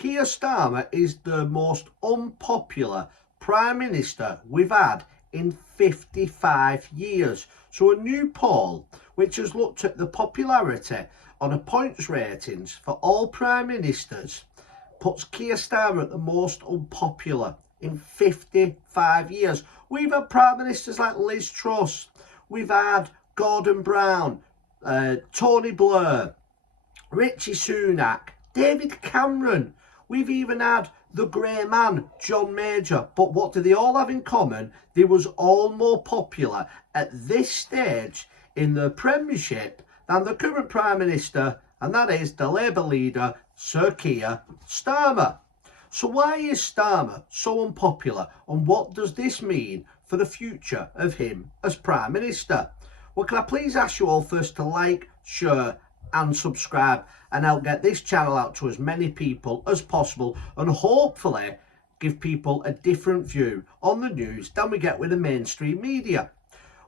Keir Starmer is the most unpopular Prime Minister we've had in 55 years. So a new poll, which has looked at the popularity on a points ratings for all Prime Ministers, puts Keir Starmer at the most unpopular in 55 years. We've had Prime Ministers like Liz Truss, we've had Gordon Brown, Tony Blair, Richie Sunak, David Cameron. We've even had the grey man, John Major. But what do they all have in common? They was all more popular at this stage in the premiership than the current Prime Minister, and that is the Labour leader, Sir Keir Starmer. So why is Starmer so unpopular, and what does this mean for the future of him as Prime Minister? Well, can I please ask you all first to like, share and subscribe and help get this channel out to as many people as possible, and hopefully give people a different view on the news than we get with the mainstream media.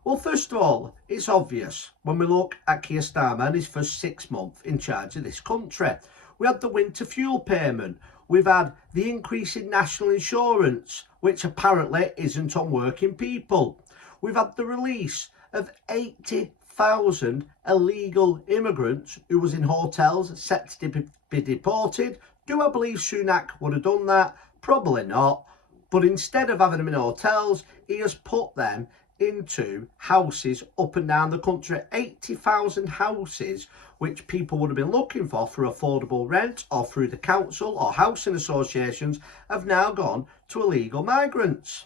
Well, first of all, it's obvious when we look at Keir Starmer and his first 6 months in charge of this country. We had the winter fuel payment, we've had the increase in national insurance, which apparently isn't on working people. We've had the release of 80,000 illegal immigrants who was in hotels set to be deported. Do I believe Sunak would have done that? Probably not. But instead of having them in hotels, he has put them into houses up and down the country. 80,000 houses which people would have been looking for affordable rent or through the council or housing associations have now gone to illegal migrants.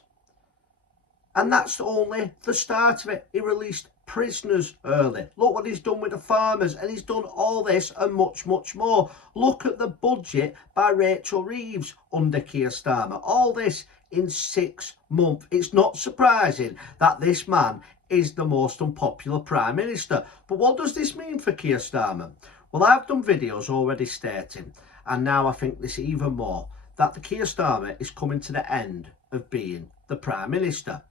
And that's only the start of it. He released prisoners early. Look what he's done with the farmers, and he's done all this and much, much more. Look at the budget by Rachel Reeves under Keir Starmer. All this in 6 months. It's not surprising that this man is the most unpopular Prime Minister. But what does this mean for Keir Starmer? Well, I've done videos already stating, and now I think this even more, that the Keir Starmer is coming to the end of being the Prime Minister.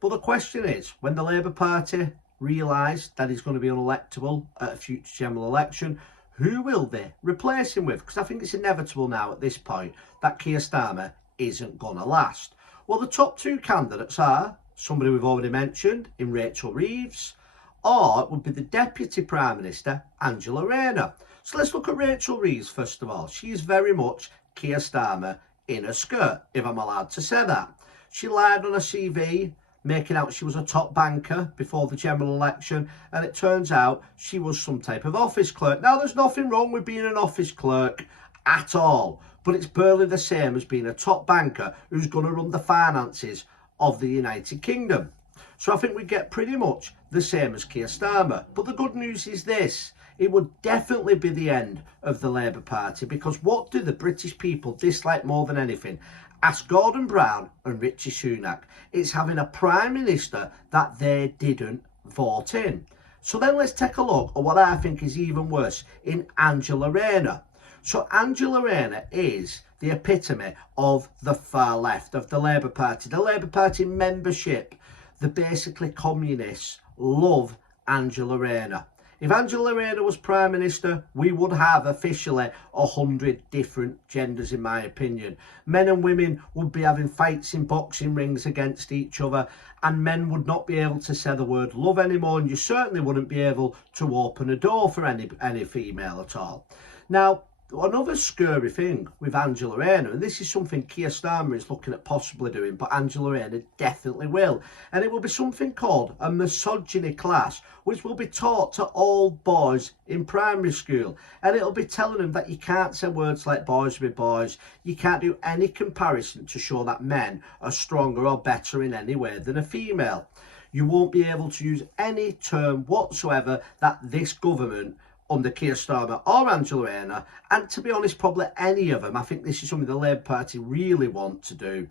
But the question is, when the Labour Party realise that he's going to be unelectable at a future general election, who will they replace him with? Because I think it's inevitable now at this point that Keir Starmer isn't going to last. Well, the top 2 candidates are somebody we've already mentioned in Rachel Reeves, or it would be the Deputy Prime Minister, Angela Rayner. So let's look at Rachel Reeves first of all. She is very much Keir Starmer in a skirt, if I'm allowed to say that. She lied on her CV, making out she was a top banker before the general election, and it turns out she was some type of office clerk. Now, there's nothing wrong with being an office clerk at all, but it's barely the same as being a top banker who's going to run the finances of the United Kingdom. So I think we get pretty much the same as Keir Starmer. But the good news is this: it would definitely be the end of the Labour Party, because what do the British people dislike more than anything? Ask Gordon Brown and Richie Sunak. It's having a Prime Minister that they didn't vote in. So then let's take a look at what I think is even worse in Angela Rayner. So Angela Rayner is the epitome of the far left of the Labour Party. The Labour Party membership, the basically communists, love Angela Rayner. If Angela Rayner was Prime Minister, we would have officially 100 different genders, in my opinion. Men and women would be having fights in boxing rings against each other, and men would not be able to say the word love anymore, and you certainly wouldn't be able to open a door for any female at all. Now, another scary thing with Angela Rayner, and this is something Keir Starmer is looking at possibly doing, but Angela Rayner definitely will, and it will be something called a misogyny class, which will be taught to all boys in primary school, and it'll be telling them that you can't say words like boys with boys, you can't do any comparison to show that men are stronger or better in any way than a female. You won't be able to use any term whatsoever that this government under Keir Starmer or Angela Rayner, and to be honest, probably any of them. I think this is something the Labour Party really want to do.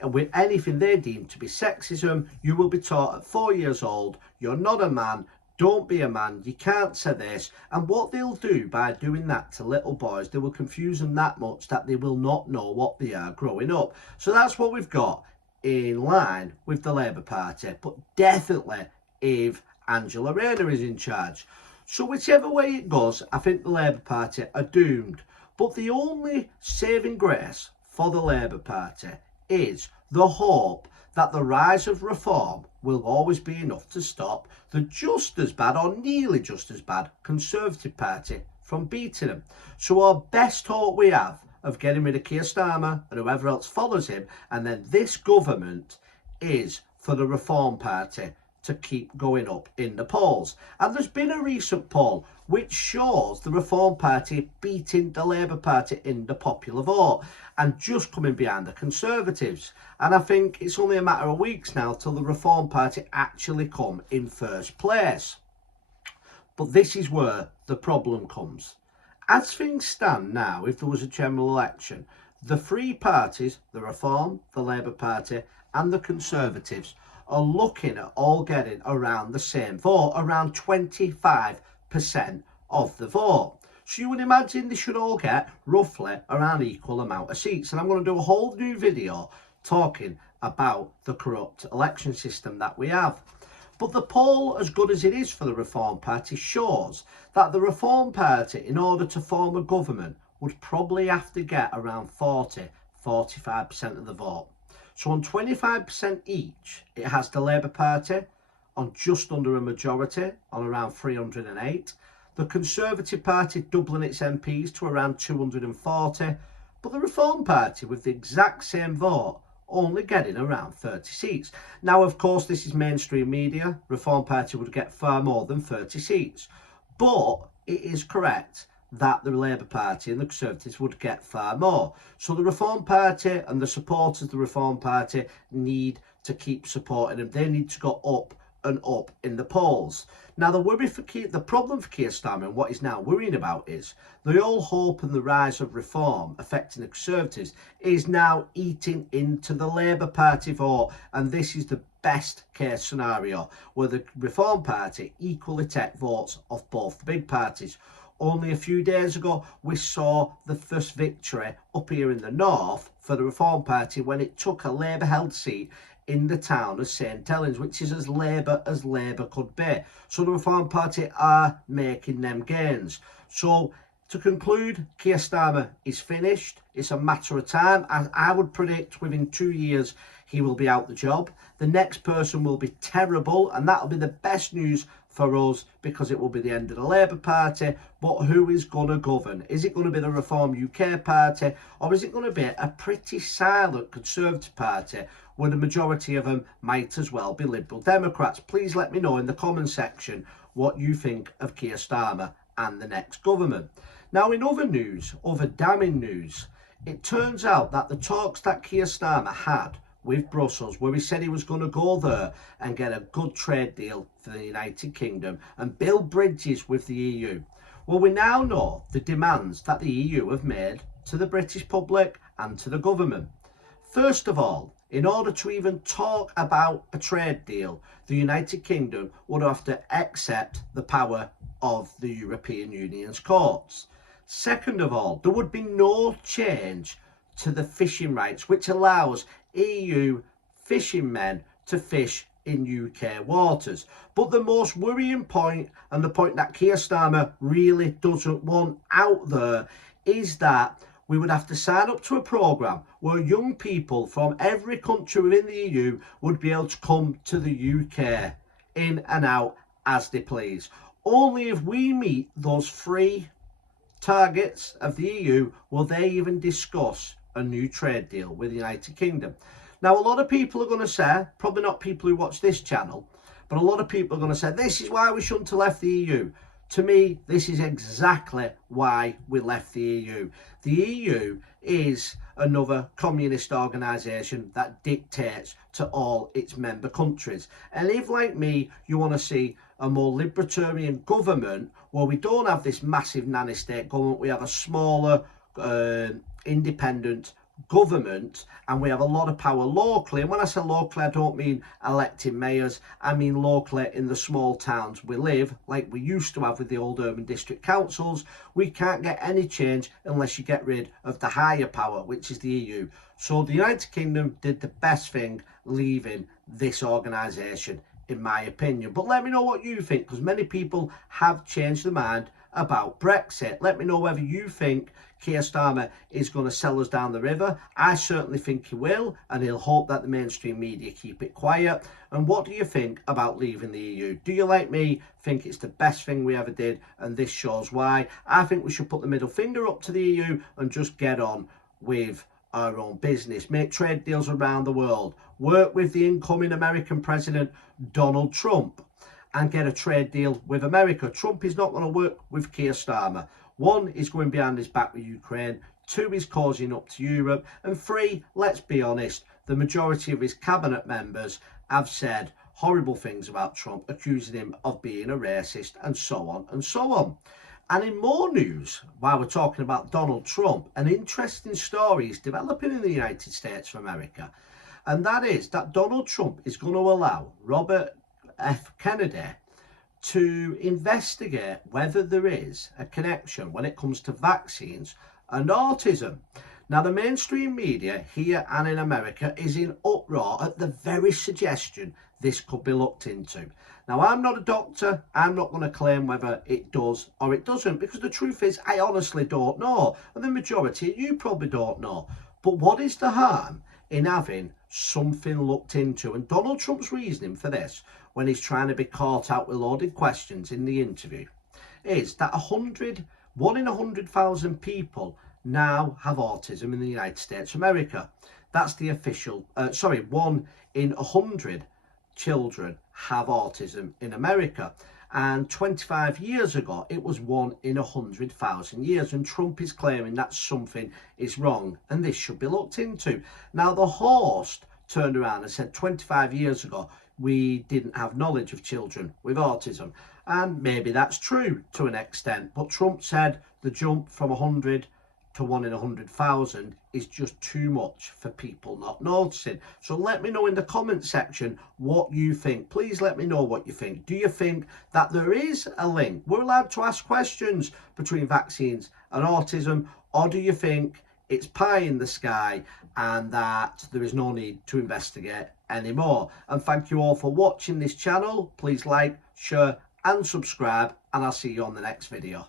And with anything they deem to be sexism, you will be taught at 4 years old, you're not a man, don't be a man, you can't say this. And what they'll do by doing that to little boys, they will confuse them that much that they will not know what they are growing up. So that's what we've got in line with the Labour Party, but definitely if Angela Rayner is in charge. So whichever way it goes, I think the Labour Party are doomed. But the only saving grace for the Labour Party is the hope that the rise of reform will always be enough to stop the just as bad, or nearly just as bad, Conservative Party from beating them. So our best hope we have of getting rid of Keir Starmer and whoever else follows him, and then this government, is for the Reform Party to keep going up in the polls. And there's been a recent poll which shows the Reform Party beating the Labour Party in the popular vote and just coming behind the Conservatives. And I think it's only a matter of weeks now till the Reform Party actually come in first place. But this is where the problem comes. As things stand now, if there was a general election, the three parties, the Reform, the Labour Party and the Conservatives, are looking at all getting around the same vote, around 25% of the vote. So you would imagine they should all get roughly around equal amount of seats. And I'm going to do a whole new video talking about the corrupt election system that we have. But the poll, as good as it is for the Reform Party, shows that the Reform Party, in order to form a government, would probably have to get around 40-45% of the vote. So on 25% each, it has the Labour Party on just under a majority, on around 308. The Conservative Party doubling its MPs to around 240. But the Reform Party, with the exact same vote, only getting around 30 seats. Now, of course, this is mainstream media. Reform Party would get far more than 30 seats. But it is correct that the Labour Party and the Conservatives would get far more. So the Reform Party and the supporters of the Reform Party need to keep supporting them. They need to go up and up in the polls. Now, the problem for Keir Starmer and what he's now worrying about is the whole hope and the rise of reform affecting the Conservatives is now eating into the Labour Party vote. And this is the best case scenario where the Reform Party equally take votes of both the big parties. Only a few days ago, we saw the first victory up here in the north for the Reform Party when it took a Labour-held seat in the town of St Helens, which is as Labour could be. So the Reform Party are making them gains. So to conclude, Keir Starmer is finished. It's a matter of time. And I would predict within 2 years, he will be out the job. The next person will be terrible, and that'll be the best news for us because it will be the end of the Labour Party. But who is going to govern? Is it going to be the Reform UK Party, or is it going to be a pretty silent Conservative Party where the majority of them might as well be Liberal Democrats? Please let me know in the comment section what you think of Keir Starmer and the next government. Now, in other news, other damning news, it turns out that the talks that Keir Starmer had with Brussels, where he said he was going to go there and get a good trade deal for the United Kingdom and build bridges with the EU. Well, we now know the demands that the EU have made to the British public and to the government. First of all, in order to even talk about a trade deal, the United Kingdom would have to accept the power of the European Union's courts. Second of all, there would be no change to the fishing rights, which allows EU fishing men to fish in UK waters. But the most worrying point, and the point that Keir Starmer really doesn't want out there, is that we would have to sign up to a programme where young people from every country within the EU would be able to come to the UK in and out as they please. Only if we meet those three targets of the EU will they even discuss a new trade deal with the United Kingdom. Now, a lot of people are going to say, probably not people who watch this channel, but a lot of people are going to say, this is why we shouldn't have left the EU. To me, this is exactly why we left the EU. The EU is another communist organisation that dictates to all its member countries. And if, like me, you want to see a more libertarian government where we don't have this massive nanny state government, we have a smaller, independent government, and we have a lot of power locally. And when I say locally, I don't mean electing mayors, I mean locally in the small towns we live, like we used to have with the old urban district councils. We can't get any change unless you get rid of the higher power, which is the EU. So the United Kingdom did the best thing leaving this organisation, in my opinion. But let me know what you think, because many people have changed their mind about Brexit. Let me know whether you think Keir Starmer is going to sell us down the river. I certainly think he will, and he'll hope that the mainstream media keep it quiet. And what do you think about leaving the EU? Do you, like me, think it's the best thing we ever did, and this shows why? I think we should put the middle finger up to the EU and just get on with our own business, make trade deals around the world, work with the incoming American president Donald Trump, and get a trade deal with America. Trump is not going to work with Keir Starmer. One, is going behind his back with Ukraine. Two, is causing up to Europe. And three, let's be honest, the majority of his cabinet members have said horrible things about Trump, accusing him of being a racist, and so on and so on. And in more news, while we're talking about Donald Trump, an interesting story is developing in the United States of America. And that is that Donald Trump is going to allow Robert F. Kennedy to investigate whether there is a connection when it comes to vaccines and autism. Now, the mainstream media here and in America is in uproar at the very suggestion this could be looked into. Now, I'm not a doctor. I'm not going to claim whether it does or it doesn't, because the truth is I honestly don't know, and the majority of you probably don't know. But what is the harm in having something looked into? And Donald Trump's reasoning for this, when he's trying to be caught out with loaded questions in the interview, is that 1 in 100,000 people now have autism in the United States of America. That's the official, 1 in 100 children have autism in America. And 25 years ago, it was 1 in 100,000 years. And Trump is claiming that something is wrong and this should be looked into. Now, the host turned around and said 25 years ago, we didn't have knowledge of children with autism. And maybe that's true to an extent. But Trump said the jump from 100 to 1 in 100,000 is just too much for people not noticing. So let me know in the comment section what you think. Please let me know what you think. Do you think that there is a link? We're allowed to ask questions between vaccines and autism, or do you think it's pie in the sky and that there is no need to investigate anymore? And thank you all for watching this channel. Please like, share and subscribe, and I'll see you on the next video.